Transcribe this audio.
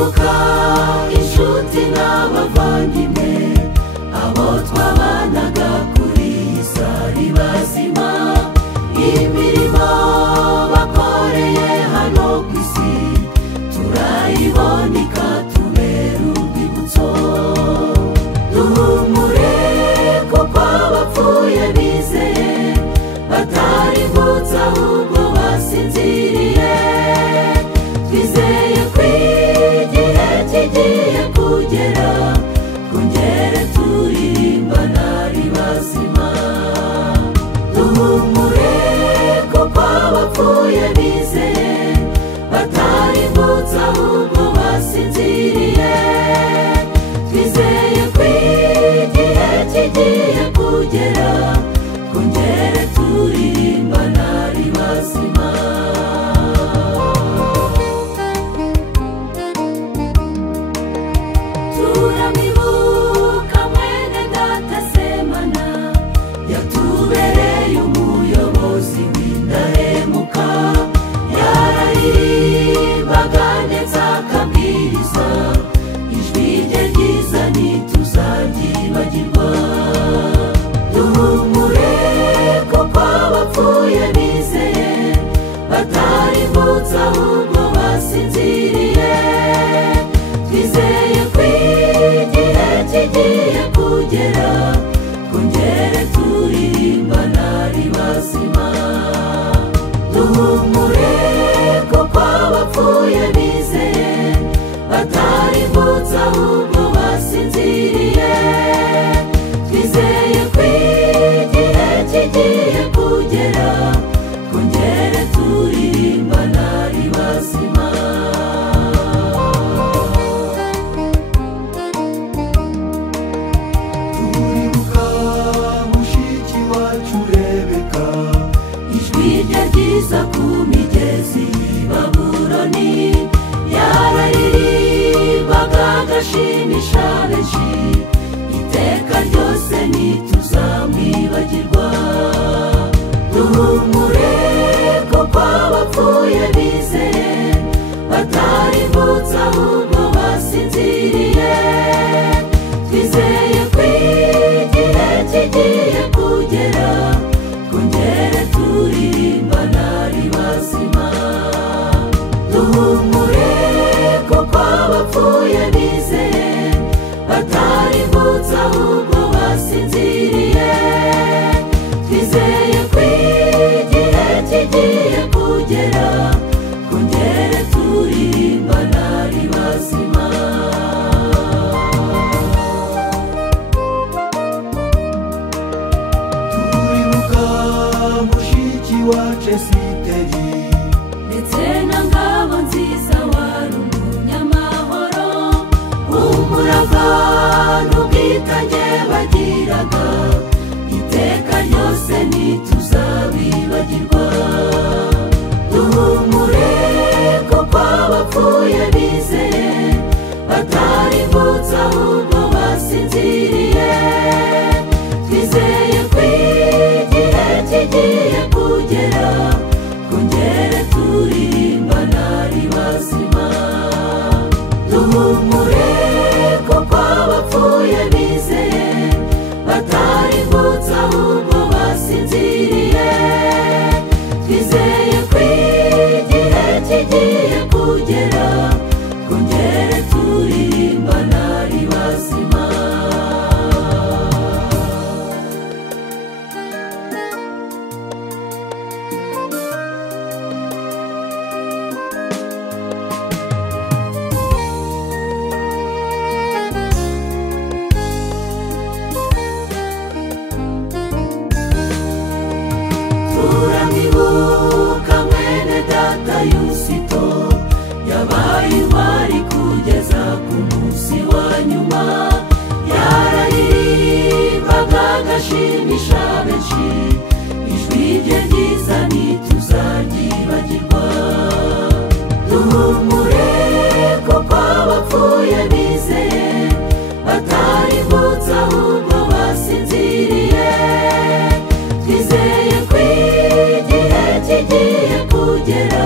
turibuka inshuti n'abavandimwe abo twabanaga kuri iyi sari bazima, imirimo bakoreye hano ku isi turayibona ikatubera urwibutso. Duhumure kuko abapfuye bizeye batarivutse ahubwo basinziriye, twizeye ko igihe kigiye kugera kongere turirimbana ari bazima. Duhumure kuko abapfuye bizeye batarivutse ahubwo basinziriye, twizeye ko igihe kigiye kugera kongere turirimbana ari bazima. Turamwibuka mwene data Semana, yatubereye umuyobozi w'indahemuka, yararirimbaga ndetse akabwiriza, ijwi rye ryiza ntituzaryibagirwa. Duhumure kuko abapfuye bizeye batarivutse ahubwo basinziriye, twizeye ko igihe kigiye kugera kongere turirimbana ari bazima. Duhumure kuko abapfuye bizeye batarivutse ahubwo basinziriye, twizeye ko igihe kigiye kugera kongere turirimbana ari bazima. turibuka mushiki wacu Rebeka, ijwi rye ryiza ku migezi y'i Babuloni, yararirimbaga agashimisha benshi, iteka ryose ntituzamwibagirwa. Duhumure kuko abapfuye bizeye batarivutse ahubwo basinziriye, twizeye ko igihe kigiye kugera kongere turirimbana ari bazima. Duhumure kuko abapfuye bizeye batarivutse ahubwo basinziriye, twizeye ko igihe kigiye kugera kongere turirimbana ari bazima. turibuka mushiki wacu Esiteri, ndetse na Ngabonziza wari umunyamahoro, umurava n'ubwitange bagiraga, iteka ryose ntituzabibagirwa. Duhumure kuko abapfuye bizeye batarivutse ahubwo basinziriye, twizeye ko igihe kigiye kugera kongere turirimbana ari bazima. Duhumure kuko abapfuye bizeye batarivutse ahubwo basinziriye, twizeye ko igihe kigiye kugera kongere turirimbana ari bazima. Turamwibuka mwene data Yusito, yabaye intwari kugeza ku munsi wa nyuma, yararirimbaga agashimisha benshi, ijwi rye ryiza ntituzaryibagirwa. Duhumure kuko abapfuye bizeye batarivutse ahubwo basinziriye, twizeye ko igihe kigiye kugera